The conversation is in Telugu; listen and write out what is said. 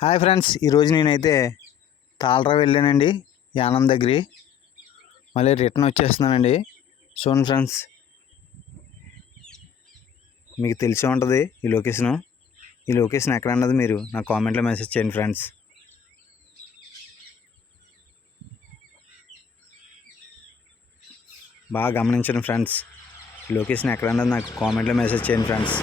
హాయ్ ఫ్రెండ్స్ ఈరోజు నేనైతే తాళరా వెళ్ళానండి యానం దగ్గరి. మళ్ళీ రిటర్న్ వచ్చేస్తున్నానండి. చూడండి ఫ్రెండ్స్ మీకు తెలిసే ఉంటుంది ఈ లొకేషను. ఈ లొకేషన్ ఎక్కడ అన్నది మీరు నా కామెంట్లో మెసేజ్ చేయండి ఫ్రెండ్స్. బాగా గమనించండి ఫ్రెండ్స్ లొకేషన్ ఎక్కడ అన్నది నాకు కామెంట్లో మెసేజ్ చేయండి ఫ్రెండ్స్.